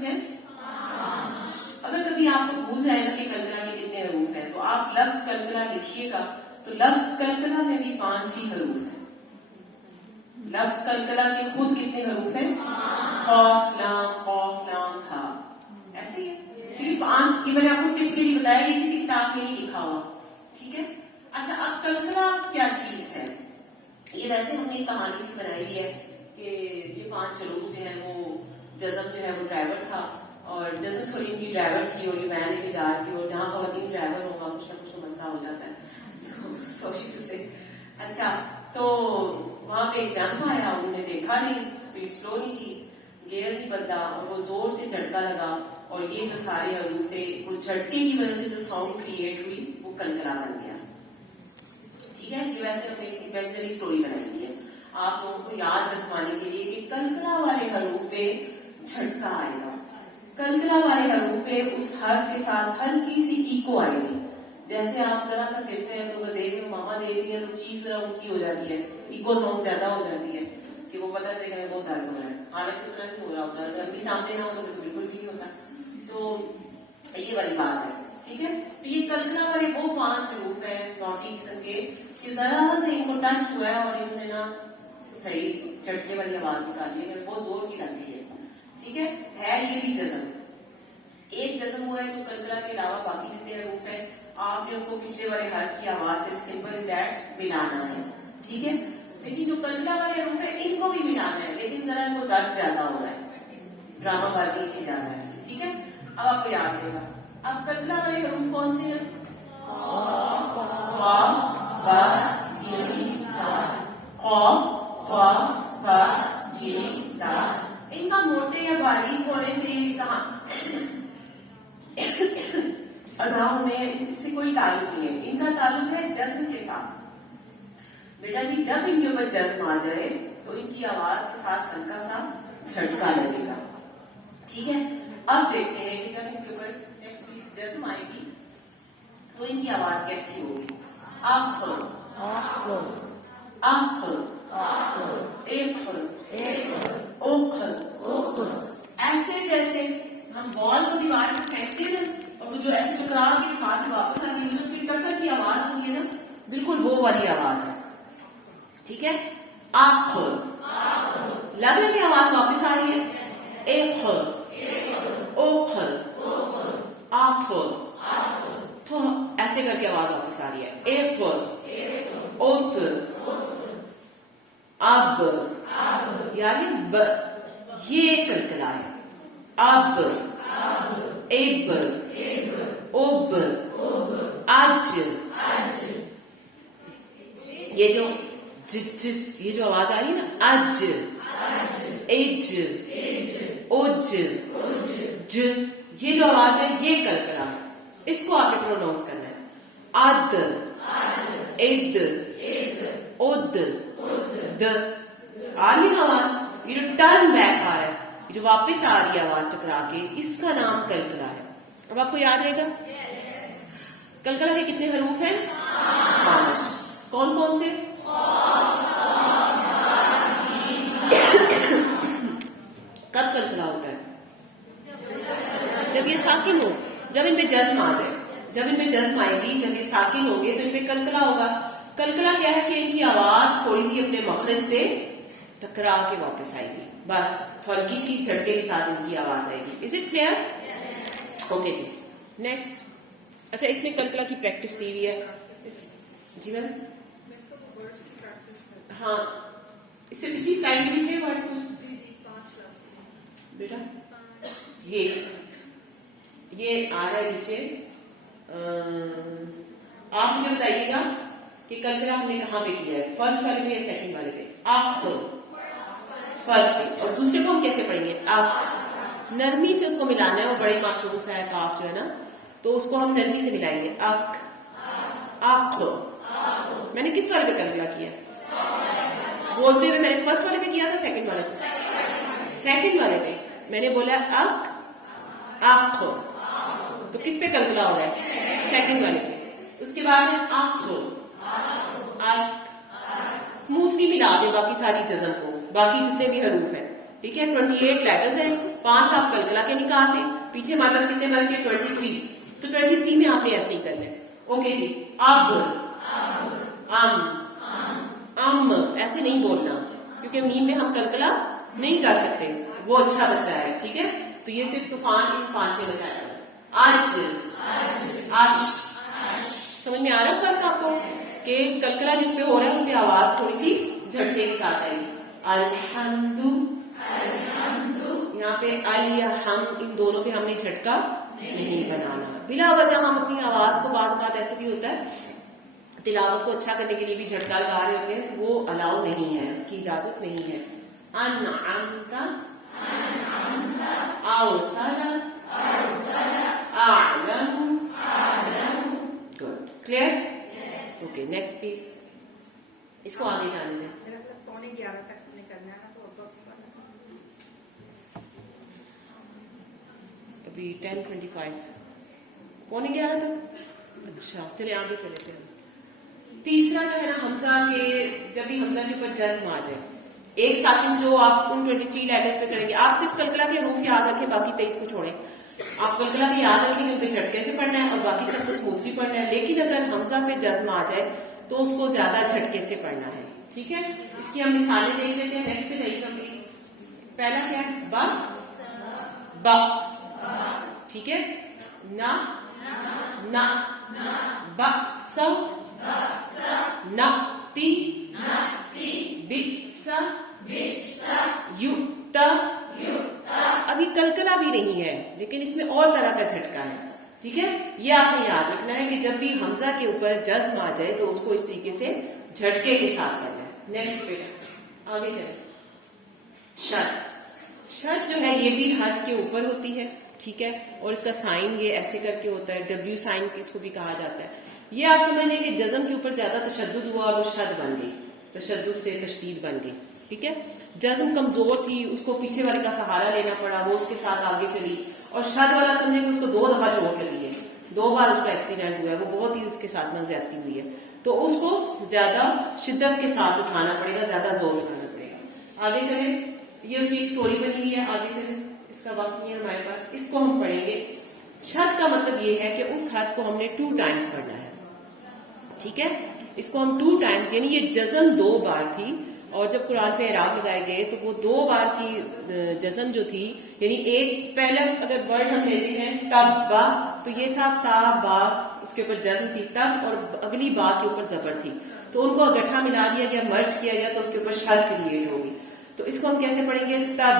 حروف ہیں؟ اگر کبھی آپ کو بھول جائے گا کہ کلکلا کے کتنے حروف ہیں تو آپ لفظ کلکلا لکھیے گا تو لفظ کلکلا میں بھی 5 ہی حروف ہیں. لفظ کلکلا کے خود کتنے حروف ہیں؟ قاف لام ہا. ایسے ہی صرف 5. یہ میں نے آپ کو ٹپ کے لیے بتایا، یہ کسی کتاب میں نہیں لکھا ہوا. ٹھیک ہے. اچھا، اب کلکلا کیا چیز ہے؟ یہ ویسے ہم نے کہانی سی بنائی ہوئی ہے کہ یہ 5 حروف جو ہیں وہ جزم جو ہے وہ ڈرائیور تھا، اور جزم سوری کی ڈرائیور تھی، اور یہ وین لے کے جا رہی تھی، اور جہاں خواتین ڈرائیور ہوں وہاں کچھ نہ کچھ مسئلہ ہو جاتا ہے. سوچی تو سے. اچھا، تو وہاں پہ ایک جنگ آیا، انہوں نے دیکھا نہیں، اسپیڈ سلو نہیں کی، گیئر نہیں بدلا، اور وہ زور سے جھٹکا لگا، اور یہ جو سارے حروف تھے وہ جھٹکے کی وجہ سے جو ساؤنڈ کریٹ ہوئی وہ کلکلا بن گیا. ٹھیک ہے. یہ ویسے اپنی امیجنری اسٹوری بنائی ہوئی ہے آپ لوگوں کو یاد رکھوانے کے لیے کہ کلکلا والے حروف پہ جھٹکا آئے گا. کلکلا والے حروف پہ اس حرف کے ساتھ ہلکی سی ایکو آئے گی. جیسے آپ ذرا سا دیکھتے ہیں تو دے رہے ماما دے رہی ہے تو چیز ذرا اونچی ہو جاتی ہے، ایکو ساؤنڈ زیادہ ہو جاتی ہے کہ وہ پتہ چلے کہ بہت درد ہو رہا ہے. حالانکہ اتنا نہیں ہو رہا ہوتا ہے، ابھی سامنے نہ ہو تو بالکل بھی نہیں ہوتا. تو یہ والی بات ہے. ٹھیک ہے. تو یہ کلکلا والے وہ 5 حروف ہیں نوٹی قسم کے کہ ذرا سے ان کو ٹچ ہوا ہے اور انہوں نے نا صحیح جھٹکے والی آواز نکالی ہے، بہت زور کی لگ رہی ہے. ٹھیک ہے یہ بھی جزم. ایک جزم ہوا ہے جو کلکلا کے علاوہ باقی جتنے حروف ہیں آپ نے ان کو پچھلے والے حرف کی آواز سے سمپل دیٹ ملانا ہے. ٹھیک ہے. لیکن جو کلکلا والے حروف ہیں ان کو بھی ملانا ہے، لیکن ذرا ان کو درد زیادہ ہو رہا ہے، ڈرامہ بازی کی زیادہ ہے. ٹھیک ہے. اب آپ کو یاد رہے گا. اب کلکلا والے حروف کون سے ہیں؟ ان کا موٹے یا باریک ہونے سے کہاں ادا ہونے اس سے کوئی تعلق نہیں ہے. ان کا تعلق ہے جزم کے ساتھ. بیٹا جی جب ان کے اوپر جزم آ جائے تو ان کی آواز کے ساتھ ہلکا سا جھٹکا لگے گا. ٹھیک ہے. اب دیکھتے ہیں کہ جب ان کے اوپر جزم آئے گی تو ان کی آواز کیسی ہوگی. ایسے جیسے ہم بال کو دیوار میں پھینکتے ہیں اور وہ جو ایسے ٹکرا کے ساتھ واپس آتی ہے، اس کی ٹکر کی آواز ہوتی ہے نا، بالکل وہ والی آواز ہے. ٹھیک ہے. آپ کھول لگ رہا ہے کہ آواز واپس آ رہی ہے. ایک کھول او کھول آپ کھول تو ایسے کر کے آواز واپس آ رہی ہے. ایک کھول اوت اب یعنی یہ کلکلا ہے. اب ایب اوب آج یہ جو آواز آ رہی ہے نا، آج ایج اوج ج، یہ جو آواز ہے یہ کلکلا ہے. اس کو آپ نے پروناؤنس کرنا ہے. آد اید اود د. آ رہی نا آواز، یہ جو ٹرن بیک آ رہا ہے، یہ جو واپس آ رہی ہے آواز ٹکرا کے، اس کا نام کلکلا ہے. اب آپ کو یاد رہے گا کلکلا کے کتنے حروف ہیں؟ 5. کون کون سے؟ کب کلکلا ہوتا ہے؟ جب یہ ساکن ہو، جب ان پہ جزم آ جائے. جب ان پہ جزم آئے گی، جب یہ ساکن ہوں گے تو ان پہ کلکلا ہوگا. کلکلا کیا ہے کہ ان کی آواز تھوڑی سی اپنے مخرج سے ٹکرا کے واپس آئے گی، بس ہلکی سی جھٹکے کے ساتھ ان کی آواز آئے گی. Is it clear? اوکے جی. نیکسٹ. اچھا، اس میں کلکلا کی پریکٹس دی ہوئی ہے. جی میم. ہاں، اس سے پچھلی سلائڈ میں لکھے ورڈز کچھ بیٹا. یہ آ رہا ہے نیچے. آپ مجھے بتائیے گا کہ کلکلا ہم نے کہاں پہ کیا ہے، فرسٹ والے پہ یا سیکنڈ والے پہ؟ آپ فرسٹ پہ. اور دوسرے کو ہم کیسے پڑھیں گے؟ آپ نرمی سے اس کو ملانا ہے. وہ بڑے معصوم سا ہے کاف جو ہے نا، تو اس کو ہم نرمی سے ملائیں گے. آپ میں نے کس والے پہ کلکلا کیا بولتے ہوئے؟ میں نے فرسٹ والے پہ کیا تھا سیکنڈ والے پہ؟ سیکنڈ والے پہ میں نے بولا آپ تو کس پہ کلکلا ہو رہا ہے؟ سیکنڈ والے پہ. اس کے بعد ہے آپ اسموتھلی ملا دیں باقی ساری جزم کو، باقی جتنے بھی حروف ہیں. ٹھیک ہے 28 لیٹرز ہیں, 5 آپ کلکلا کے نکال دیں, پیچھے ہمارے پاس کتنے بچ گئے 23, تو 23 میں آپ نے ایسے ہی کرنا ہے. اوکے جی, اب ایسے نہیں بولنا کیونکہ میم میں ہم کلکلا نہیں کر سکتے, وہ اچھا بچہ ہے. ٹھیک ہے, تو یہ صرف طوفان ان 5 نے بچایا. آج سمجھ میں آ رہا ہے فرق آپ کو کہ کلکلا جس پہ ہو رہا ہے اس پہ آواز تھوڑی سی جھٹکے کے ساتھ آئے گی. الحمد, یہاں پہ ال یا ہم ان دونوں پہ ہم نے جھٹکا نہیں بنانا. بلا وجہ ہم اپنی آواز کو بعض اوقات ایسے بھی ہوتا ہے تلاوت کو اچھا کرنے کے لیے بھی جھٹکا لگا رہے ہوتے ہیں, تو وہ الاؤ نہیں ہے, اس کی اجازت نہیں ہے. انعمت, اوصل, اعلم. Good, clear. Okay next please. اس کو آگے جانے دیں. 11:15 تک ہم نے کرنا ہے نا, تو ابھی 10:25 11:15 تک. اچھا چلے آگے چلے تھے. تیسرا جو ہے نا حمزہ کے, جب بھی حمزہ کے اوپر جزم آ جائے, ایک ساکن جو آپ ان 23 لیٹرز پہ کریں گے, آپ صرف کلکلا کے حروف یاد رکھیں, باقی 23 کو چھوڑیں. آپ کلکلا کے یاد رکھیں کہ ان پہ جھٹکے سے پڑھنا ہے اور باقی سب کو اسموتھلی پڑھنا ہے. لیکن اگر حمزہ پہ جزم آ جائے تو اس کو زیادہ جھٹکے سے پڑھنا ہے. ٹھیک ہے, اس کی ہم مثالیں دیکھ لیتے ہیں. نیکسٹ پہ جائیے گا پلیز. پہلا کیا ہے, با, ٹھیک ہے, نا, بأس, نأتی, بئس, یؤتی. ابھی کلکلا بھی نہیں ہے لیکن اس میں اور طرح کا جھٹکا ہے. ٹھیک ہے, یہ آپ نے یاد رکھنا ہے کہ جب بھی حمزہ کے اوپر جزم آ جائے تو اس کو اس طریقے سے جھٹکے کے ساتھ کرنا ہے. نیکسٹ پہ آگے چلیں. شد جو ہے یہ بھی حرف کے اوپر ہوتی ہے. ٹھیک ہے, اور اس کا سائن یہ ایسے کر کے ہوتا ہے, ڈبلیو سائن اس کو بھی کہا جاتا ہے. یہ آپ سمجھ لیں کہ جزم کے اوپر زیادہ تشدد ہوا اور وہ شد بن گئی, تشدد سے تشدید بن گئی. ٹھیک ہے, جزم کمزور تھی, اس کو پیچھے والے کا سہارا لینا پڑا, وہ اس کے ساتھ آگے چلی. اور شد والا سمجھیں کہ اس کو 2 دفعہ چوٹ لگی ہے, 2 بار اس کا ایکسیڈنٹ ہوا ہے, وہ بہت ہی اس کے ساتھ زیادتی ہوئی ہے, تو اس کو زیادہ شدت کے ساتھ اٹھانا پڑے گا, زیادہ زور لگانا پڑے گا. آگے چلیں, یہ اس کی ایک سٹوری بنی ہوئی ہے, آگے چلیں, اس کا وقت نہیں ہے ہمارے پاس, اس کو ہم پڑھیں گے. شد کا مطلب یہ ہے کہ اس حرف کو ہم نے 2 ٹائمز پڑھنا ہے. ٹھیک ہے, اس کو ہم 2 ٹائمز, یعنی یہ جزم 2 بار تھی, اور جب قرآن پہ اعراب لگائے گئے تو وہ 2 بار کی جزم جو تھی, یعنی ایک پہلا اگر ورڈ ہم لیتے ہیں تب با, تو یہ تھا تا با, اس کے اوپر جزم تھی تب, اور اگلی با کے اوپر زبر تھی, تو ان کو گٹھا ملا دیا گیا, مرج کیا گیا, تو اس کے اوپر شد کریٹ ہوگی. تو اس کو ہم کیسے پڑھیں گے, تب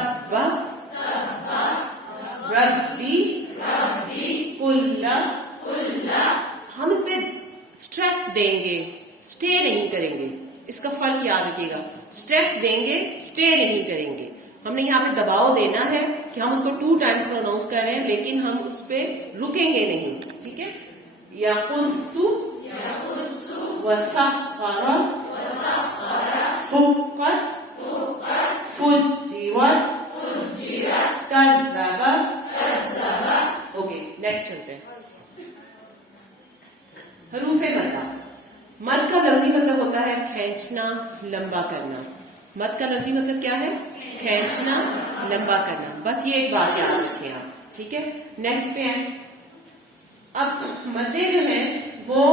ربی کل. ہم اس پہ سٹریس دیں گے, سٹے نہیں کریں گے. اس کا فرق یاد رکھیے گا, سٹریس دیں گے, سٹے نہیں کریں گے. ہم نے یہاں پہ دباؤ دینا ہے کہ ہم اس کو 2 ٹائمز پروناؤنس کر رہے ہیں, لیکن ہم اس پہ رکیں گے نہیں. ٹھیک ہے, یقص, وسخر, حقت, فجر, کذب. اوکے نیکسٹ چلتے ہیں. حروف مدہ. مد کا لفظی مطلب ہوتا ہے کھینچنا, لمبا کرنا. مد کا لفظی مطلب کیا ہے, کھینچنا, لمبا کرنا. بس یہ ایک بات یاد رکھیں آپ. ٹھیک ہے, نیکسٹ پہ ہیں. اب مدیں جو ہیں وہ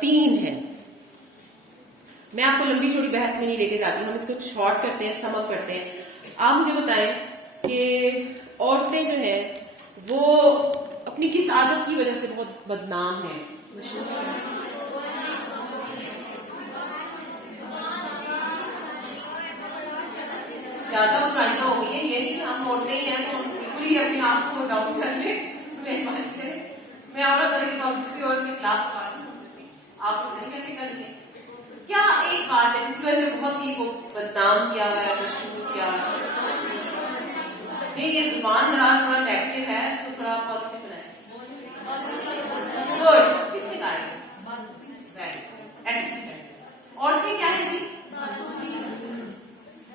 3 ہیں. میں آپ کو لمبی چھوٹی بحث میں نہیں لے کے جاتی, ہم اس کو شارٹ کرتے ہیں, سم اپ کرتے ہیں. آپ مجھے بتائیں کہ عورتیں جو ہیں وہ اپنی کس عادت کی وجہ سے بہت بدنام ہیں. زیادہ برائیاں ہو گئی ہیں, یہ نہیں کہ ہم عورتیں ہی ہیں تو ہم بالکل ہی اپنے آپ کو ڈاؤن کر لیں. مہربانی کریں, میں عورت ہونے کے باوجود بھی عورت کے خلاف بات نہیں سن سکتی. آپ لوگ نہیں کیسے کر لیں. کیا ایک بات ہے جس کی وجہ سے بہت ہی وہ بدنام کیا ہوا ہے, مشہور کیا ہوا ہے. نہیں, یہ زبان دراز تھوڑا نیگیٹو ہے, اس کو تھوڑا پازیٹو بنائیں. گڈ, کس نے کہا ہے, ایکسیلنٹ. عورتیں کیا ہے جی,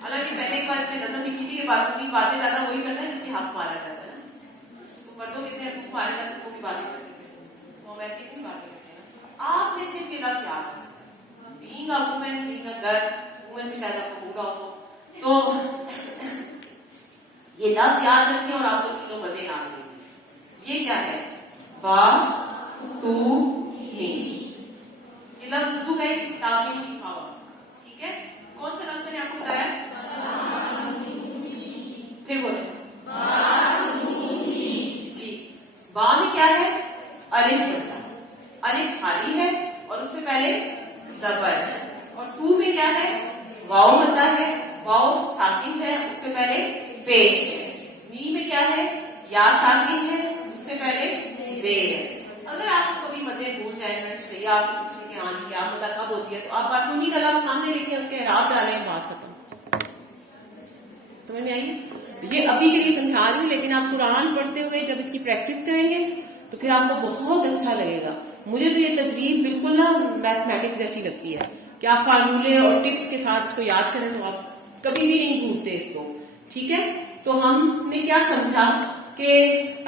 حالانکہ پہلے ایک بار اس نے نظم لکھی تھی کہ باتیں زیادہ وہی کرتا ہے جس کے حق مارا جاتا ہے. تو مردوں کتنے حقوق مارے جاتے ہیں, وہ بھی باتیں کرتے ہیں, وہ ویسے ہی باتیں کرتے ہیں. آپ نے صرف یہ لفظ یاد رکھنا, being a woman, being a girl, woman بھی شاید آپ کو ہوگا ہو, تو یہ لفظ یاد رکھیں اور آپ کو تینوں مدیں یاد رکھیں. یہ کیا ہے؟ با تو نی. یہ لفظ اردو کا ایک کتاب میں نہیں لکھا ہوا. ٹھیک ہے؟ کون سا لفظ میں نے آپ کو بتایا؟ پھر بولے جی. با میں کیا ہے؟ الف بنتا ہے. الف خالی ہے اور اس سے پہلے زبر ہے. اور تو میں کیا ہے؟ واؤ بنتا ہے. واؤ ساکن ہے، اس سے پہلے پیش ہے. نی میں کیا ہے؟ یا ساکن ہے، اس سے پہلے زیر ہے. اگر آپ کو کبھی مدیں بھول جائیں گے یا آپ سے پوچھیں کہ ہاں یا مدہ کب ہوتی ہے، تو آپ باتونی کا لفظ سامنے لکھیں، اس کے اعراب ڈالیں، بات ختم. سمجھ میں آئی؟ یہ ابھی کے لیے سمجھا رہی ہوں، لیکن آپ قرآن پڑھتے ہوئے جب اس کی پریکٹس کریں گے تو پھر آپ کو بہت اچھا لگے گا. مجھے تو یہ تجوید بالکل نا میتھمیٹکس جیسی لگتی ہے کہ آپ فارمولے اور ٹپس کے ساتھ اس کو یاد کریں تو آپ کبھی بھی نہیں بھولتے اس کو. ٹھیک ہے؟ تو ہم نے کیا سمجھا کہ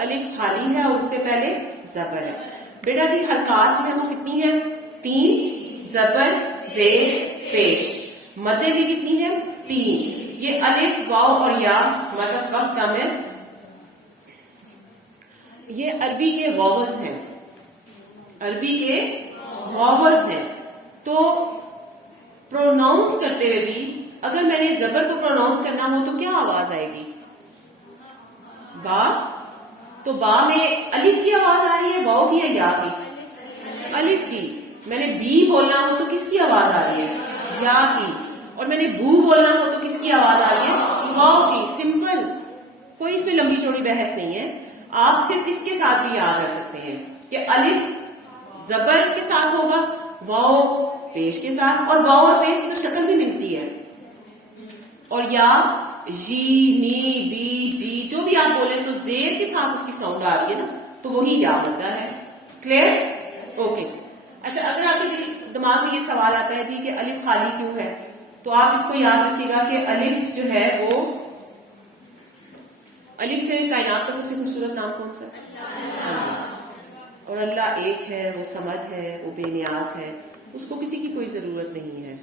الف خالی ہے اور اس سے پہلے زبر ہے. بیٹا جی حرکات جو ہے وہ کتنی ہیں؟ 3. زبر زیر پیش. مدیں بھی کتنی ہیں؟ 3. یہ الف واؤ اور یا ہمارے پاس وقت کم ہے. یہ عربی کے واولز ہیں. عربی کے واولز ہیں. تو پروناؤنس کرتے ہوئے بھی اگر میں نے زبر کو پروناؤنس کرنا ہو تو کیا آواز آئے گی؟ با. تو با میں الف کی آواز آ رہی ہے، واؤ کی ہے یا کی؟ الف کی. میں نے بی بولنا ہو تو کس کی آواز آ رہی ہے؟ یا کی. اور میں نے بو بولنا ہو تو کس کی آواز آ رہی ہے؟ واؤ کی. سمپل، کوئی اس میں لمبی چوڑی بحث نہیں ہے. آپ صرف اس کے ساتھ بھی یاد رکھ سکتے ہیں کہ الف زبر کے ساتھ ہوگا، واؤ پیش کے ساتھ، اور واؤ اور پیش کی تو شکل بھی ملتی ہے. اور یا جی نی بی جی جو بھی آپ بولیں تو زیر کے ساتھ اس کی ساؤنڈ آ رہی ہے نا، تو وہی یا بنتا ہے. کلیئر؟ اوکے جی. اچھا اگر آپ کے دماغ میں یہ سوال آتا ہے جی کہ الف خالی کیوں ہے، تو آپ اس کو یاد رکھیے گا کہ الف جو ہے وہ الف سے کائنات کا سب سے خوبصورت نام کون سا؟ اللہ. اور اللہ ایک ہے، وہ صمد ہے، وہ بے نیاز ہے، اس کو کسی کی کوئی ضرورت نہیں ہے،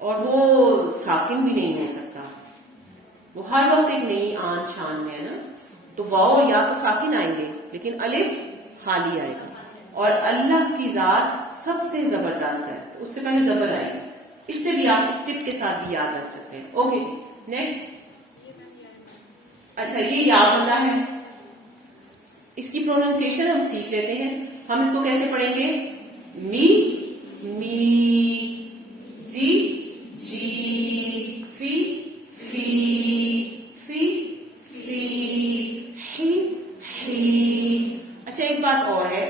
اور وہ ساکن بھی نہیں ہو سکتا. وہ ہر وقت ایک نئی آن شان میں ہے نا. تو واؤ یا تو ساکن آئیں گے لیکن الف خالی آئے گا. اور اللہ کی ذات سب سے زبردست ہے، تو اس سے پہلے زبر آئے گی. اس سے بھی آپ اس ٹپ کے ساتھ بھی یاد رکھ سکتے ہیں. اوکے جی. نیکسٹ. اچھا یہ یا بنتا ہے، اس کی پروننسیشن ہم سیکھ لیتے ہیں. ہم اس کو کیسے پڑھیں گے؟ می می جی جی فی فی فی فی ہی ہی. اچھا ایک بات اور ہے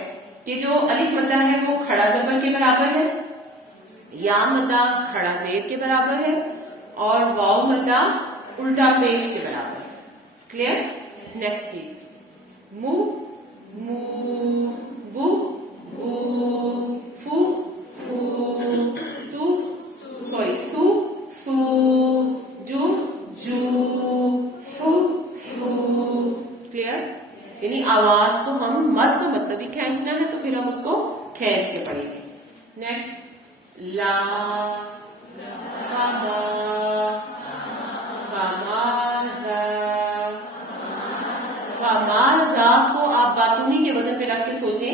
کہ جو الف مدہ ہے وہ کھڑا زبر کے برابر ہے، یا مدہ کھڑا زیر کے برابر ہے، اور واؤ مدہ الٹا پیش کے برابر ہے. کلیئر؟ Next please. مو مو بو بو فو فو تو سوری سو سو جو جو فو فو. کلیئر؟ یعنی آواز کو ہم مد کا مطلب ہی کھینچنا ہے تو پھر ہم اس کو کھینچ کے پڑھیں گے. نیکسٹ. لا فما فما کو آپ باتونی کے وزن پہ رکھ کے سوچیں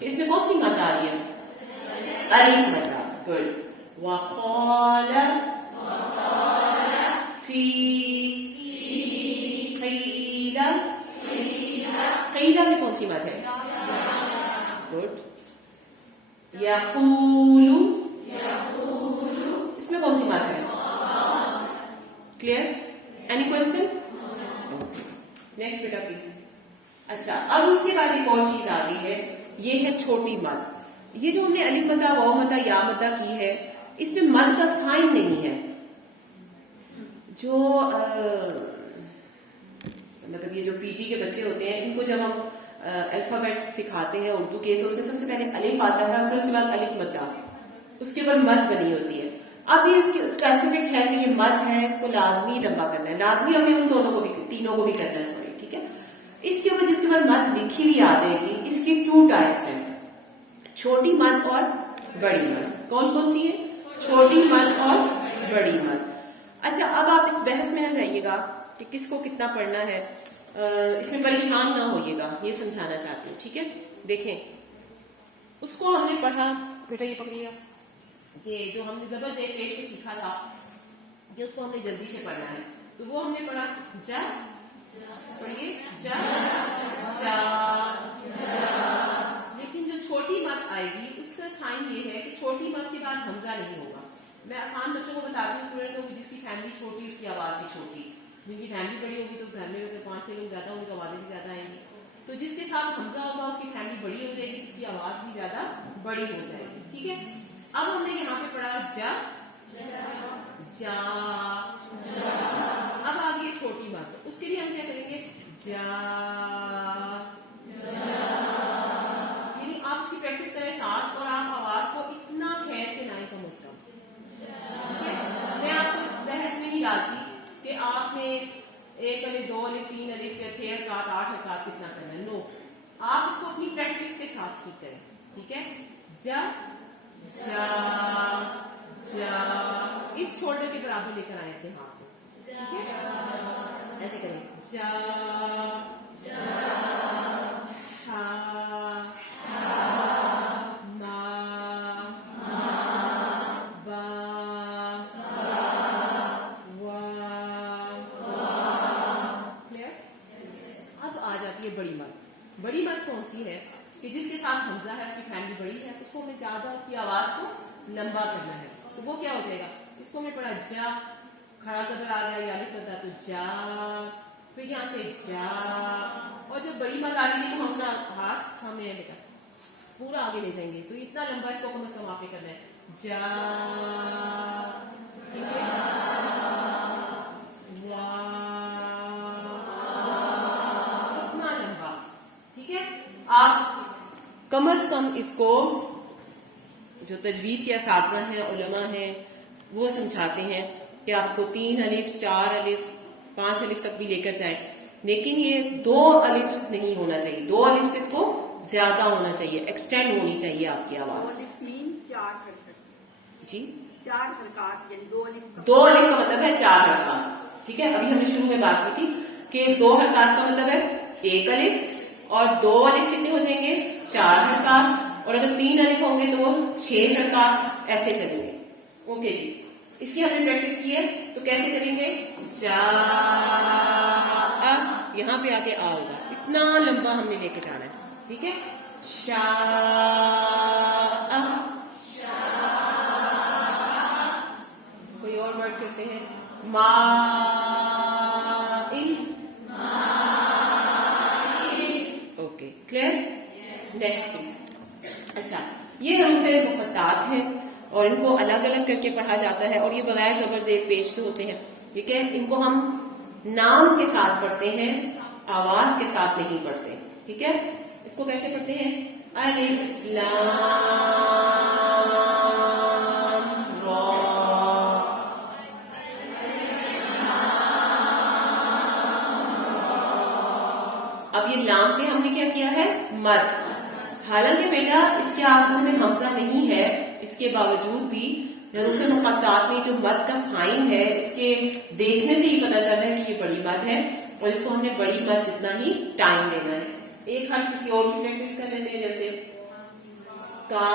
اس میں کون سی مد آ رہی ہے؟ الف مد. گڈ. وقال فی قیل قیل میں کون سی مد ہے؟ گڈ. یقول اس میں کون سی مد ہے؟ Clear? Any question? Next beta please. اچھا اب اس کے بعد ایک اور چیز آ گئی ہے، یہ ہے چھوٹی مد. یہ جو ہم نے الف مدہ واؤ مدہ یا مدہ کی ہے، اس میں مد کا سائن نہیں ہے. جو مطلب یہ جو پی جی کے بچے ہوتے ہیں، ان کو جب ہم الفابیٹ سکھاتے ہیں اردو کے، تو اس میں سب سے پہلے الف آتا ہے، پھر اس کے بعد الف مدہ، اس کے اوپر مد بنی ہوتی ہے. اب یہ اس کی اسپیسیفک ہے کہ یہ مد ہے، اس کو لازمی لمبا کرنا ہے. لازمی ہمیں ان دونوں کو بھی، تینوں کو بھی کرنا ہے. سوری ٹھیک ہے. اس کے اوپر جس کے بعد مد لکھی ہوئی آ جائے گی، اس کی 2 ٹائپس ہیں، چھوٹی مد اور بڑی مد. کون کون سی ہے؟ چھوٹی مد اور بڑی مد. اچھا اچھا اب آپ اس بحث میں نہ جائیے گا کہ کس کو کتنا پڑھنا ہے، اس میں پریشان نہ ہوئیے گا، یہ سمجھانا چاہتی ہوں، ٹھیک ہے؟ دیکھیں اس کو ہم نے پڑھا، بیٹا یہ پکڑیے گا، یہ جو ہم نے زبر زیر پیش کو سیکھا تھا کہ اس کو ہم نے جلدی سے پڑھنا ہے، تو وہ ہم نے پڑھا جا، پڑھیے جا جا، لیکن جو چھوٹی مد آئے گی اس کا سائن یہ ہے کہ چھوٹی مد کے بعد حمزہ نہیں ہوگا. میں آسان بچوں کو بتاتی ہوں، اسٹوڈنٹ کو جس کی فیملی چھوٹی اس کی آواز بھی چھوٹی، جن کی فیملی بڑی ہوگی تو گھر میں اگر 5-6 لوگ زیادہ ہوں گے تو آوازیں بھی زیادہ آئیں گی. تو جس کے ساتھ حمزہ ہوگا اس کی فیملی بڑی ہو جائے گی، اس کی آواز بھی زیادہ بڑی ہو جائے گی. ٹھیک ہے؟ اب ہم نے یہاں پہ پڑھا جا جا، اب آگے چھوٹی بات، اس کے لیے ہم کیا کریں گے جا، یعنی آپ اس کی پریکٹس کریں ساتھ اور آپ آواز کو اتنا کھینچ کے لائیں کم از کم. ٹھیک ہے؟ میں آپ کو اس بحث میں نہیں ڈالتی کہ آپ نے 1 الف 2 الف 3 الف یا 6 حرکات 8 حرکات کتنا کرنا ہے. نو، آپ اس کو اپنی پریکٹس کے ساتھ ٹھیک کریں. ٹھیک ہے؟ جا جا جا، اس شولڈر کے برابر لے کر آئے اپنے ہاتھ کو. ٹھیک ہے؟ ایسے کریں جا ہا ما با وا. کلیئر؟ اب آ جاتی ہے بڑی مد. بڑی مد کون سی ہے کہ جس کے ساتھ حمزہ ہے، اس کی فیملی بڑی ہے، اس کو ہمیں زیادہ اس کی آواز کو لمبا کرنا ہے. تو وہ کیا ہو جائے گا، اس کو ہمیں پڑھا جا، کھڑا زبر آ گیا یا الف ہوتا تو جا، پھر یہاں سے جا، اور جب بڑی مد آ جائے گی تو ہم اپنا ہاتھ سامنے لے کر پورا آگے لے جائیں گے. تو اتنا لمبا اس کو کم از کم آپ نے کرنا ہے جا. ٹھیک ہے؟ وا، اتنا لمبا. ٹھیک ہے؟ آپ کم از کم اس کو، جو تجوید کے اساتذہ ہیں، علماء ہیں، وہ سمجھاتے ہیں کہ آپ اس کو 3 الف 4 الف 5 الف تک بھی لے کر جائیں، لیکن یہ 2 الف نہیں ہونا چاہیے. 2 الف سے اس کو زیادہ ہونا چاہیے، ایکسٹینڈ ہونی چاہیے آپ کی آواز. 2 الف مین 4 حرکت، جی 4 حرکات، یعنی 2 الف 2 الف کا مطلب ہے 4 حرکات. ٹھیک ہے؟ ابھی ہم نے شروع میں بات کی تھی کہ 2 حرکات کا مطلب ہے 1 الف، اور 2 الف کتنے ہو جائیں گے 4 حرکات، اور اگر 3 الف ہوں گے تو وہ 6 حرکات. ایسے چلیں گے. اوکے جی، اس کی ہم نے پریکٹس کی ہے، تو کیسے کریں گے جا، اب یہاں پہ آ کے آ ہوگا، اتنا لمبا ہم نے لے کے جانا ہے. ٹھیک ہے؟ شا، کوئی اور ورڈ کرتے ہیں ما ان. Okay clear? Next please. اچھا، یہ حروف مقطعات ہیں اور ان کو الگ الگ کر کے پڑھا جاتا ہے، اور یہ بغیر زبر زیر پیش کے ہوتے ہیں. ٹھیک ہے؟ ان کو ہم نام کے ساتھ پڑھتے ہیں، آواز کے ساتھ نہیں پڑھتے. ٹھیک ہے؟ اس کو کیسے پڑھتے ہیں؟ الف لام را. اب یہ لام پہ ہم نے کیا کیا ہے مد. حالانکہ بیٹا اس کے آخر میں حمزہ نہیں ہے، اس کے باوجود بھی حروف مقطعات میں جو مد کا سائن ہے، اس کے دیکھنے سے ہی پتہ چل رہا ہے کہ یہ بڑی مد ہے، اور اس کو ہم نے بڑی مد جتنا ہی ٹائم دینا ہے. ایک حرف کسی اور کی پریکٹس کر لیتے ہیں، جیسے کا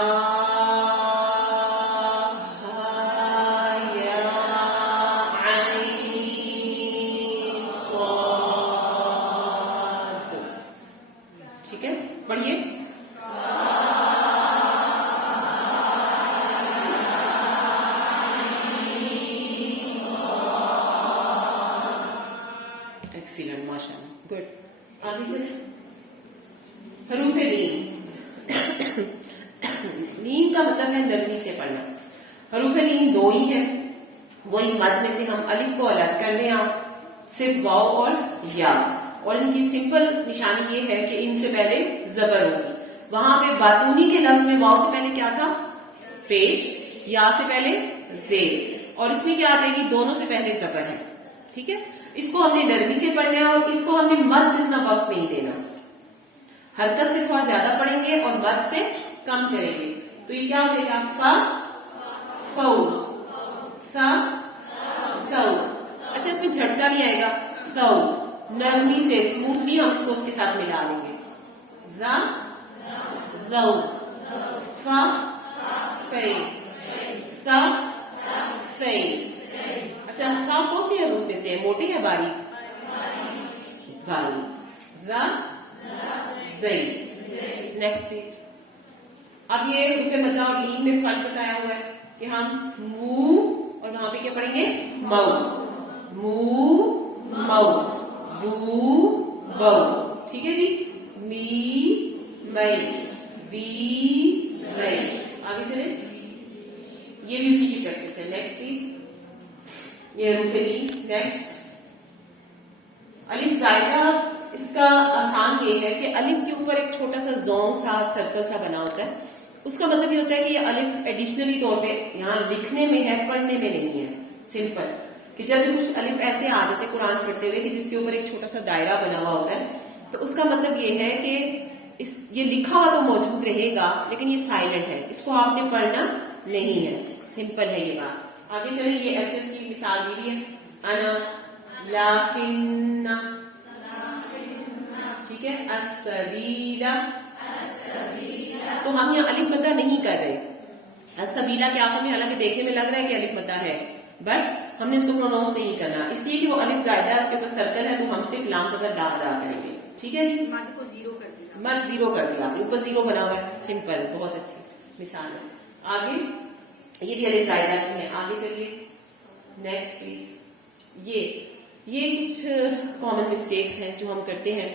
ٹھیک ہے؟ پڑھیے ایکسیلنٹ، ماشاء اللہ، گڈ. آگے چلیں. حروف لین. لین کا مطلب ہے نرمی سے پڑھنا. حروف لین 2 ہی ہیں، وہی مد میں سے ہم الف کو الگ کر دیں آپ، صرف واو اور یا، اور ان کی سمپل نشانی یہ ہے کہ ان سے پہلے زبر ہوگی. وہاں پہ باطونی کے لفظ میں واو سے پہلے کیا تھا پیش، یا سے پہلے زیر، اور اس میں کیا آ جائے گی دونوں سے پہلے زبر ہے. ٹھیک ہے؟ اس کو ہم نے نرمی سے پڑھنا ہے، اور اس کو ہم نے مد جتنا وقت نہیں دینا. حرکت سے تھوڑا زیادہ پڑھیں گے اور مد سے کم کریں گے. تو یہ کیا ہو جائے گا فا فو، فا فو. اچھا اس میں جھٹکا نہیں آئے گا. ثو نرمی سے اسموتھلی ہم اس کو اس کے ساتھ ملا لیں گے. ذا ذو فا فی سا فی. اچھا فا کون سی حروف میں سے موٹی ہے باریک؟ باریک. ذا زی. Next please. اب یہ حروف مدہ اور لین میں فرق بتایا ہوا ہے کہ ہم مو اور وہاں پہ کیا پڑھیں گے؟ مو. مو مو بو بو. ٹھیک ہے جی. می مئی بی مئی. آگے چلے. یہ بھی اسی کی پریکٹس ہے. Next please. یہ حروف لین. نیکسٹ الف زائدہ. اس کا آسان یہ ہے کہ الف کے اوپر ایک چھوٹا سا زون سا سرکل سا بنا ہوتا ہے. اس کا مطلب یہ ہوتا ہے کہ یہ الف ایڈیشنلی طور پہ یہاں لکھنے میں ہے, پڑھنے میں نہیں ہے. سمپل کہ جب کچھ الف ایسے آ جاتے قرآن پڑھتے ہوئے کہ جس کے اوپر ایک چھوٹا سا دائرہ بنا ہوا ہوتا ہے, تو اس کا مطلب یہ ہے کہ یہ لکھا ہوا تو موجود رہے گا لیکن یہ سائلنٹ ہے, اس کو آپ نے پڑھنا نہیں ہے. سمپل ہے یہ بات. آگے چلیں. یہ ایسے اس کی مثال دی ہے. انا لیکن. ٹھیک ہے. السبیلا. تو ہم یہاں الف مدہ نہیں کر رہے. السبیلا کے آنکھوں میں حالانکہ دیکھنے میں لگ رہا ہے کہ الف مدہ ہے, بٹ ہم نے اس کو پروناؤنس نہیں کرنا, اس لیے کہ وہ الف زائدہ ہے, اس کے اوپر سرکل ہے, تو ہم صرف لام زبر لا ادا کریں گے. ٹھیک ہے جی. مد کو زیرو کر دیا. مد زیرو کر دیا آپ نے, اوپر زیرو بنا ہوا ہے. سمپل, بہت اچھی مثال ہے. آگے یہ بھی الف زائدہ کی ہے. آگے چلیے. Next please. یہ کچھ کامن مسٹیکس ہیں جو ہم کرتے ہیں.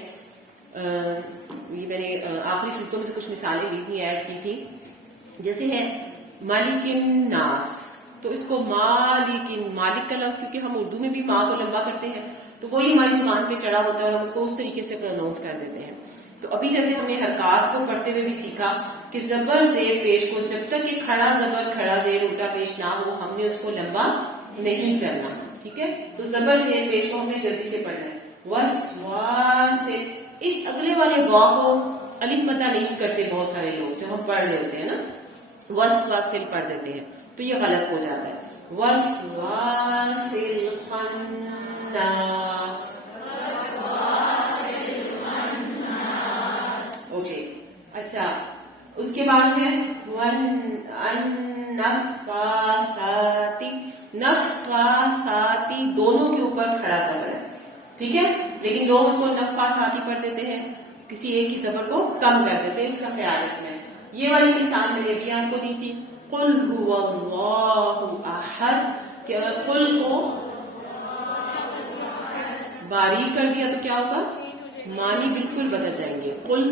یہ میں نے آخری صورتوں میں سے کچھ مثالیں لی تھی, ایڈ کی تھی. جیسے ہے مالک الناس, تو اس کو مالک کا لفظ کیونکہ ہم اردو میں بھی ماں کو لمبا کرتے ہیں تو وہی ہماری زبان پہ چڑھا ہوتا ہے اور ہم اس کو اس طریقے سے پروناؤنس کر دیتے ہیں. تو ابھی جیسے ہم نے حرکات کو پڑھتے ہوئے بھی سیکھا کہ زبر زیر پیش کو جب تک کہ کھڑا زبر کھڑا زیر الٹا پیش نہ ہو ہم نے اس کو لمبا نہیں کرنا. ٹھیک ہے. تو زبر زیر پیش کو ہم نے جلدی سے پڑھنا ہے. وسواس. اس اگلے والے وا کو الف مدہ نہیں کرتے بہت سارے لوگ, جب ہم پڑھ رہے ہوتے ہیں نا وسواسل پڑھ دیتے ہیں تو یہ غلط ہو جاتا ہے. وسواسل خناس. اوکے. اچھا اس کے بعد ہے نفاثاتی. دونوں کے اوپر کھڑا زبر ہے. ٹھیک ہے. لیکن لوگ اس کو نفاثاتی پڑھ دیتے ہیں, کسی ایک کی زبر کو کم کر دیتے ہیں. اس کا خیال رکھنا ہے. یہ والی مثال میں نے بھی آپ کو دی تھی. قل هو اللہ احد. کہ اگر قل کو باریک کر دیا تو کیا ہوگا؟ معنی بالکل بدل جائیں گے. قل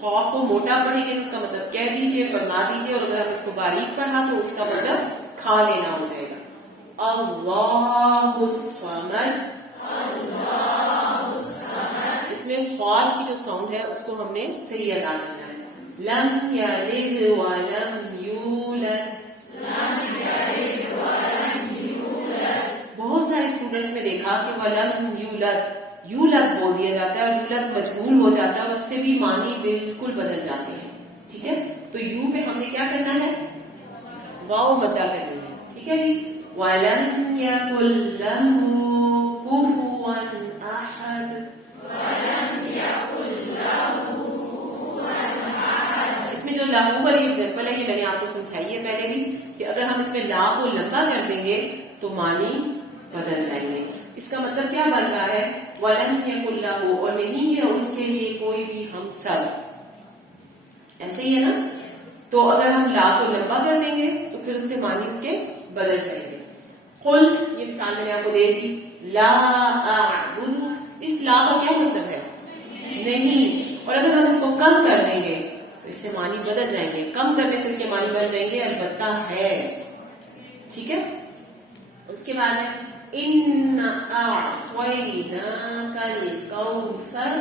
قاف کو موٹا پڑھیں گے تو اس کا مطلب کہہ دیجئے, فرما دیجئے, اور اگر ہم اس کو باریک پڑھا تو اس کا مطلب کھا لینا ہو جائے گا. اللہ الصمد. اس میں صاد کی جو ساؤنڈ ہے اس کو ہم نے صحیح ادا کرنا ہے. لم یلد ولم یولد. بہت سارے اسٹوڈنٹس میں دیکھا کہ ولم یولد یولد بول دیا جاتا ہے اور یولد مجہول ہو جاتا ہے اور اس سے بھی معنی بالکل بدل جاتے ہیں. ٹھیک ہے. تو یو پہ ہم نے کیا کرنا ہے؟ واو مدہ کرنی ہے. ٹھیک ہے جی. وَلَمْ يَكُنْ لَهُ كُفُوًا أَحَدٌ. اس میں جو لاہو والی ایگزامپل ہے یہ میں نے آپ کو سمجھائی ہے پہلے بھی کہ اگر ہم اس میں لا کو لمبا کر دیں گے تو معنی بدل جائیں گے. اس کا مطلب کیا بن رہا ہے؟ وَلَمْ يَكُنْ لَهُ, اور نہیں ہے اس کے لیے کوئی بھی ہمسر. ایسے ہی ہے نا. تو اگر ہم لا کو لمبا کر دیں گے تو پھر اس سے معنی اس کے بدل جائیں گے. قل, یہ مثال میں نے آپ کو دے دی. لا اعبد, اس لا کا کیا مطلب ہے؟ نہیں. اور اگر ہم اس کو کم کر دیں گے تو اس سے معنی بدل جائیں گے. کم کرنے سے اس کے معنی بدل جائیں گے البتہ ہے. ٹھیک ہے. اس کے بعد ہے ان اعطیناک الکوثر.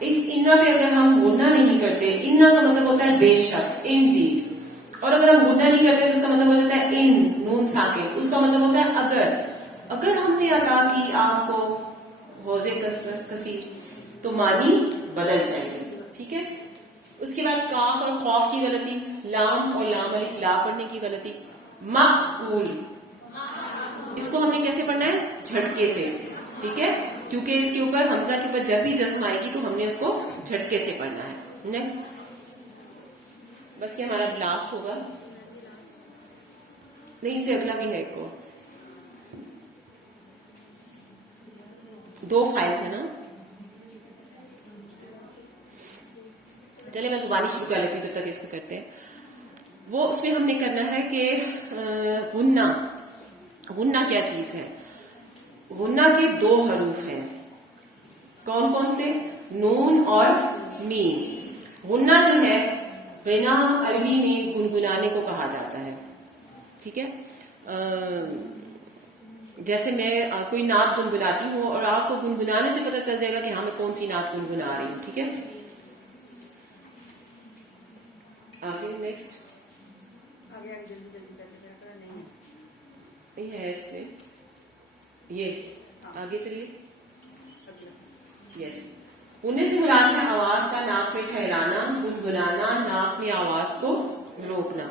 اس انا پہ اگر ہم غنہ نہیں کرتے, انا کا مطلب ہوتا ہے بے شک, انڈیڈ. اور اگر ہم غنہ نہیں کرتے تو اس کا مطلب ہو جاتا ہے ان نون ساکن. اس کا مطلب ہوتا ہے اگر ہم نے عطا کی آپ کو حوضے کسی تو معنی بدل جائیں گے. ٹھیک ہے. اس کے بعد کاف اور خوف کی غلطی, لام اور لام الف لا پڑھنے کی غلطی. مقبول. اس کو ہم نے کیسے پڑھنا ہے؟ جھٹکے سے. ٹھیک ہے, کیونکہ اس کے اوپر حمزہ کے اوپر جب بھی جزم آئے گی تو ہم نے اس کو جھٹکے سے پڑھنا ہے. نیکسٹ, بس یہ ہمارا لاسٹ ہوگا. نہیں, اس سے اگلا بھی ہے ایک کو. 2 فائل ہے نا. چلے میں زبانی شروع کر لیتی ہوں جب تک اس کو کرتے ہیں. وہ اس میں ہم نے کرنا ہے کہ غنہ. غنہ کیا چیز ہے؟ غنہ کے 2 حروف ہیں. کون کون سے؟ نون اور میم. غنہ جو ہے غنا عربی میں گنگنانے کو کہا جاتا ہے. ٹھیک ہے, جیسے میں کوئی نعت گنگناتی ہوں اور آپ کو گنگنانے سے پتہ چل جائے گا کہ ہاں میں کون سی نعت گنگنا رہی ہوں. ٹھیک ہے, آگے نیکسٹ. آگے جلدی جلدی کر نہیں نہیں ہے اس میں یہ. آگے چلیے. یس, انہیں سے مراد ہے آواز کا ناک میں ٹھہرانا, گنگنانا, ناک میں آواز کو روکنا.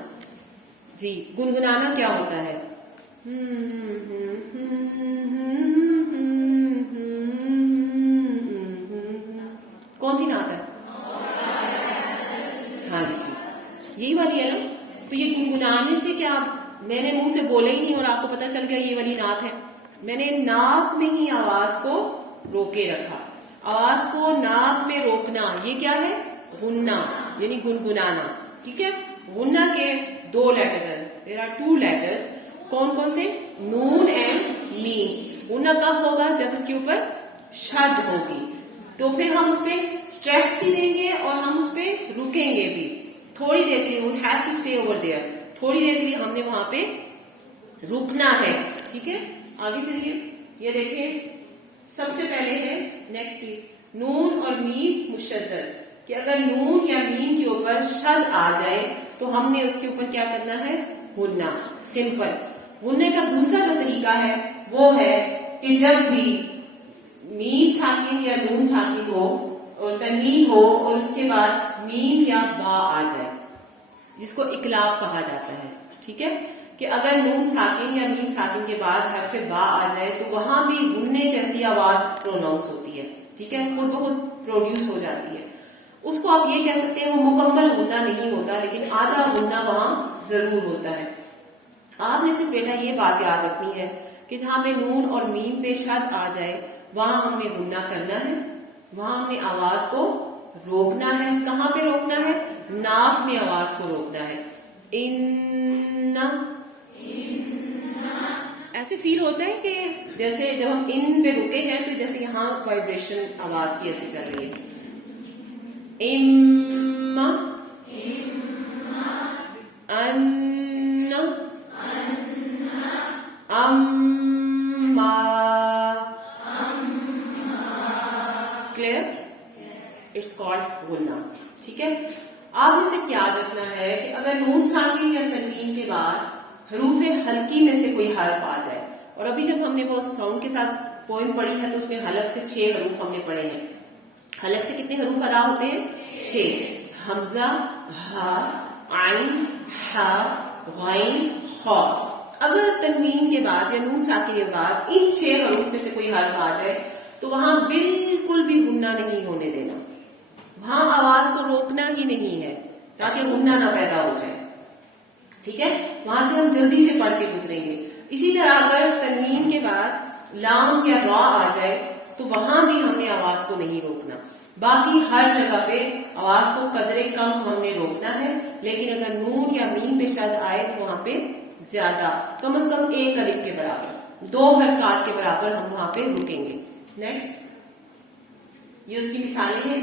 جی, گنگنانا کیا ہوتا ہے؟ کون سی نعت ہے؟ ہاں جی, یہی والی ہے نا. تو یہ گنگنانے سے کیا, میں نے منہ سے بولے ہی نہیں اور آپ کو پتا چل گیا یہ والی نعت ہے. میں نے ناک میں ہی آواز کو روکے رکھا. آواز کو ناک میں روکنا یہ کیا ہے؟ غنہ, یعنی گنگنانا. ٹھیک ہے, غنہ کے 2 لیٹرز ہیں. There are 2 letters. کون کون سے؟ نون اینڈ میم. غنہ کب ہوگا؟ جب اس کے اوپر شد ہوگی. تو پھر ہم اس پہ اسٹریس بھی دیں گے اور ہم اس پہ رکیں گے بھی تھوڑی دیر کے لیے. We have to stay over there. تھوڑی دیر کے لیے ہم نے وہاں پہ رکنا ہے. ٹھیک ہے, آگے چلیے. یہ دیکھیں, سب سے پہلے ہے نیکسٹ پیس نون اور میم مشدد. کہ اگر نون یا میم کے اوپر شد آ جائے تو ہم نے اس کے اوپر کیا کرنا ہے؟ غنہ. سمپل. غننے کا دوسرا جو طریقہ ہے وہ ہے کہ جب بھی میم ساکن یا نون ساکن ہو اور تنوین ہو اور اس کے بعد میم یا با آ جائے, جس کو اقلاب کہا جاتا ہے. ٹھیک ہے, کہ اگر نون ساکن یا میم ساکن کے بعد حرف با آ جائے تو وہاں بھی غننے جیسی آواز پروناؤنس ہوتی ہے. ٹھیک ہے, خود بخود پروڈیوس ہو جاتی ہے. اس کو آپ یہ کہہ سکتے ہیں وہ مکمل غنہ نہیں ہوتا لیکن آدھا غنہ وہاں ضرور ہوتا ہے. آپ نے صرف بیٹا یہ بات یاد رکھنی ہے کہ جہاں پہ نون اور میم پہ شد آ جائے وہاں ہم نے غنہ کرنا ہے, وہاں ہم نے آواز کو روکنا ہے. کہاں پہ روکنا ہے؟ ناک میں آواز کو روکنا ہے. ایسے فیل ہوتا ہے کہ جیسے جب ہم ان پہ رکے ہیں تو جیسے یہاں وائبریشن آواز کی ایسی چل رہی ہے. کلیئر؟ اٹس کالڈ غنہ. ٹھیک ہے, آپ نے صرف یاد رکھنا ہے کہ اگر نون ساکن یا تنوین کے بعد حروف حلقی میں سے کوئی حرف آ جائے, اور ابھی جب ہم نے وہ ساؤنڈ کے ساتھ پوئم پڑھی ہے تو اس میں حلق سے 6 حروف ہم نے پڑھے ہیں. حلق سے کتنے حروف ادا ہوتے ہیں؟ 6. حمزہ, ہا, عین, ہا, غین, خا. اگر تنوین کے بعد یا نون ساکن کے بعد ان 6 حروف میں سے کوئی حرف آ جائے تو وہاں بالکل بھی غنہ نہیں ہونے دینا. وہاں آواز کو روکنا ہی نہیں ہے تاکہ غنہ نہ پیدا ہو جائے. ٹھیک ہے, وہاں سے ہم جلدی سے پڑھ کے گزریں گے. اسی طرح اگر تنوین کے بعد لام یا را آ جائے تو وہاں بھی ہم نے آواز کو نہیں روکنا. باقی ہر جگہ پہ آواز کو قدرے کم ہم نے روکنا ہے, لیکن اگر نون یا میم پہ شد آئے تو وہاں پہ زیادہ, کم از کم 1 الف کے برابر, 2 حرکات کے برابر ہم وہاں پہ رکیں گے. نیکسٹ, یہ اس کی مثالیں ہیں.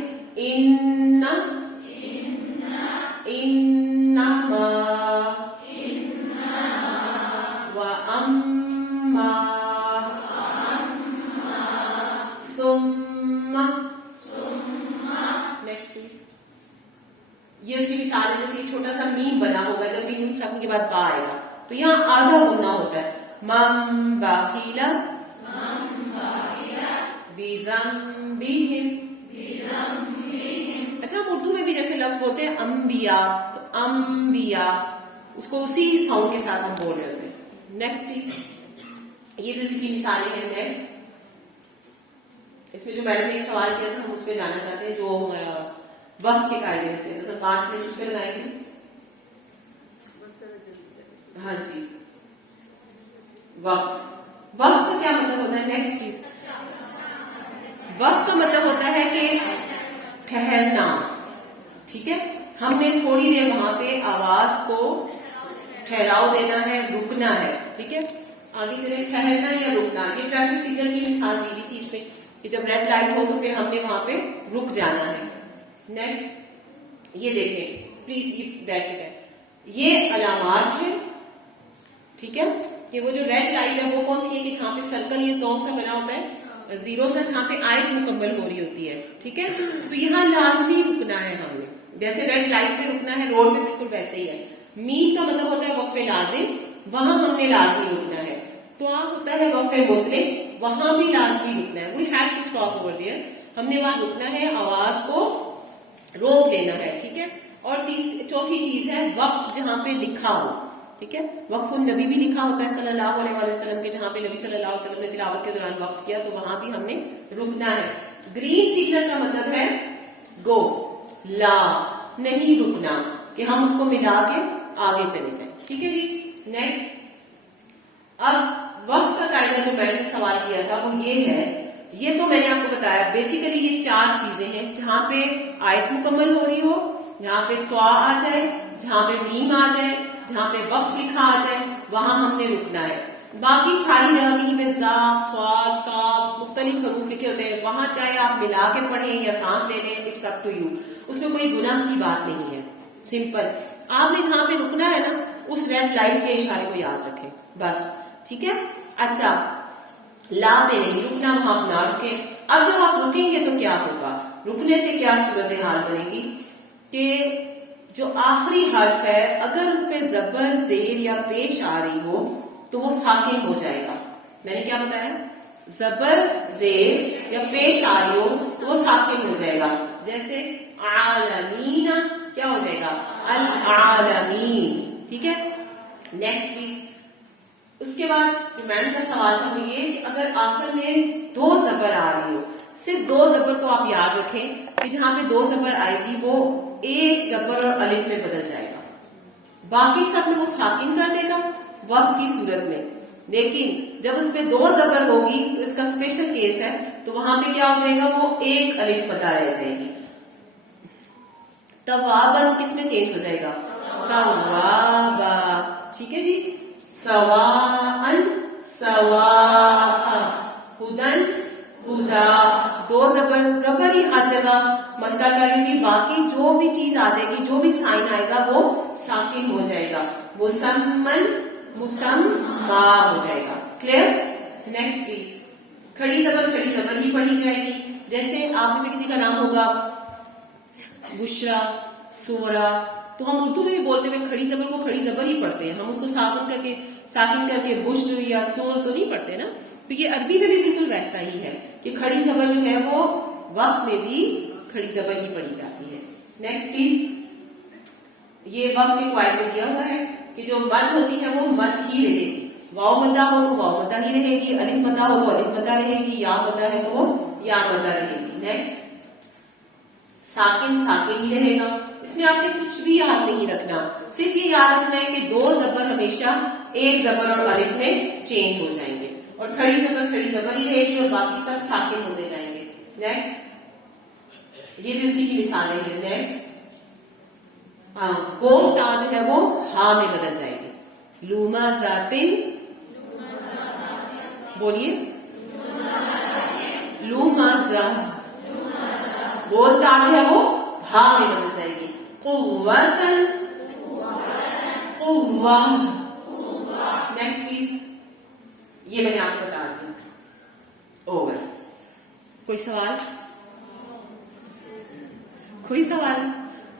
Next please. یہ اس کی مثال ہے, جیسے چھوٹا سا میم بنا ہوگا, جب بھی نون ساکن کے بعد با آئے گا تو یہاں آدھا غنہ ہوتا ہے. مم بخیلا بذنبہم. اچھا, ہم اردو میں بھی جیسے لفظ بولتے ہیں انبیاء, تو انبیاء اس کو اسی ساؤنڈ کے ساتھ ہم بول رہے ہوتے ہیں. Next please. یہ بھی اسی کی مثالیں ہیں. نیکسٹ. اس میں جو میڈم نے ایک سوال کیا تھا ہم اس پہ جانا چاہتے ہیں جو وقت کے قاعدے میں سے. مثلا 5 منٹ اس پہ لگائیں گے. ہاں جی. وقت کا کیا مطلب ہوتا ہے؟ Next please. وقت کا مطلب ہوتا ہے کہ ٹھہرنا. ٹھیک ہے. ہم نے تھوڑی دیر وہاں پہ آواز کو ٹھہراؤ دینا ہے, رکنا ہے. ٹھیک ہے. آگے چلے. ٹھہرنا یا رکنا, یہ ٹریفک سگنل کی مثال دی ہوئی تھی اس میں کہ جب ریڈ لائٹ ہو تو پھر ہم نے وہاں پہ رک جانا ہے. نیکسٹ. یہ دیکھیں پلیز, یہ بیٹھ جائے. یہ علامات ہیں. ٹھیک ہے. کہ وہ جو ریڈ لائٹ ہے وہ کون سی ہے کہ جہاں پہ سرکل یہ زون سے بنا ہوتا ہے, زیرو سے, جہاں پہ آیت مکمل ہو رہی ہوتی ہے. ٹھیک ہے. تو یہاں لازمی رکنا ہے ہم نے, جیسے ریڈ لائٹ پہ رکنا ہے روڈ پہ بالکل ویسے ہی ہے. میم کا مطلب ہوتا ہے وقف لازم, وہاں ہم نے لازمی رکنا ہے. تو آپ ہوتا ہے وقف مطلق, وہاں بھی لازمی رکنا ہے. We have to stop over there, ہم نے وہاں رکنا ہے, آواز کو روک لینا ہے. ٹھیک ہے. اور چوتھی چیز ہے وقف, جہاں پہ لکھا ہو. ٹھیک ہے. وقف النبی بھی لکھا ہوتا ہے صلی اللہ علیہ وسلم کے, جہاں پہ نبی صلی اللہ علیہ وسلم نے تلاوت کے دوران وقف کیا تو وہاں بھی ہم نے رکنا ہے. گرین سگنل کا مطلب ہے گو, لا, نہیں رکنا, کہ ہم اس کو مٹا کے آگے چلے جائیں. ٹھیک ہے جی. نیکسٹ. اب وقت کا قاعدہ جو میں نے سوال کیا تھا وہ یہ ہے, یہ تو میں نے آپ کو بتایا بیسیکلی یہ 4 چیزیں ہیں, جہاں پہ آیت مکمل ہو رہی ہو, جہاں پہ طا آ جائے, جہاں پہ میم آ جائے, جہاں پہ وقف لکھا آ جائے, وہاں ہم نے رکنا ہے. باقی ساری جگہ کہیں پہ زا, صاد, کاف مختلف حروف لکھے ہوتے ہیں, وہاں چاہے آپ ملا کے پڑھیں یا سانس لے لیں, اٹس اپ ٹو یو. اس میں کوئی گناہ کی بات نہیں ہے. سمپل. آپ نے جہاں پہ رکنا ہے نا اس ریڈ لائٹ کے اشارے کو یاد رکھیں بس. ٹھیک ہے. اچھا, لا پہ نہیں رکنا, وہاں آپ نہ رکیں. اب جب آپ رکیں گے تو کیا ہوگا, رکنے سے کیا صورتحال بنے گی کہ جو آخری حرف ہے اگر اس پہ زبر, زیر یا پیش آ رہی ہو تو وہ ساکن ہو جائے گا. میں نے کیا بتایا؟ زبر, زیر یا پیش آ رہی ہو تو وہ ساکن ہو جائے گا. جیسے عالمین, کیا ہو جائے گا؟ العالمین. ٹھیک ہے. Next please. اس کے بعد جو میڈم کا سوال تھا وہ یہ کہ اگر آخر میں 2 زبر آ رہی ہو, صرف 2 زبر کو آپ یاد رکھیں کہ جہاں پہ 2 زبر آئے گی وہ 1 زبر اور الف میں بدل جائے گا, باقی سب میں وہ ساکن کر دے گا وقت کی صورت میں. لیکن جب اس پہ 2 زبر ہوگی تو اس کا اسپیشل کیس ہے, تو وہاں پہ کیا ہو جائے گا, وہ 1 الف مدہ رہ جائے گی. توابا کس میں چینج ہو جائے گا؟ توابا. ٹھیک ہے جی. سواء, سواء, ہدن, ہدا, 2 زبر ہی ہر جگہ مسئلہ کریں گی, باقی جو بھی چیز آ جائے گی, جو بھی سائن آئے گا وہ ساکن ہو جائے گا. مسمن, مسمما ہو جائے گا. کلیئر. Next please. کھڑی زبر ہی پڑھی جائے گی. جیسے آپ میں سے کسی کا نام ہوگا بشرا, سورا, تو ہم اردو میں بھی بولتے ہوئے کھڑی زبر کو کھڑی زبر ہی پڑھتے ہیں, ہم اس کو ساکن کر کے بشر یا سور تو نہیں پڑھتے نا. تو یہ عربی میں بھی بالکل ویسا ہی ہے کہ کھڑی زبر جو ہے وہ وقت میں بھی کھڑی زبر ہی پڑھی جاتی ہے. Next please. یہ وقت کے قواعد میں دیا ہوا ہے کہ جو مد ہوتی ہے وہ مد ہی رہے گی. واو مدہ ہو تو واو مدہ ہی رہے گی, الف مدہ ہو تو الف مدہ رہے گی, یا مدہ ہے تو وہ یا مدہ رہے گی. نیکسٹ. ساکن ہی رہے گا. اس میں آپ نے کچھ بھی یاد نہیں رکھنا, صرف یہ یاد رکھنا ہے کہ 2 زبر ہمیشہ 1 زبر اور الف میں چینج ہو جائیں گے, اور کھڑی زبر ہی رہے گی, اور باقی سب ساکن ہوتے جائیں گے. نیکسٹ. یہ بھی اسی کی مثالیں ہیں. نیکسٹ. ہاں, گول تا جو ہے وہ ہا میں بدل جائے گی. لوما ذاتن, بولیے, لوما ذا, گول تا جو ہے وہ ہا میں بدل جائے گی. قوتن, قوہ. Next please. یہ میں نے آپ کو بتا دیا. اوور. کوئی سوال؟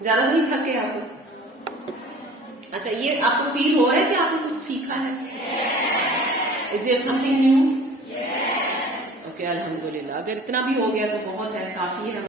زیادہ نہیں تھک گئے آپ کو؟ اچھا, یہ آپ کو فیل ہو رہا ہے کہ آپ نے کچھ سیکھا ہے؟ Is there something new? Okay, الحمدللہ. اگر اتنا بھی ہو گیا تو بہت ہے, کافی ہے.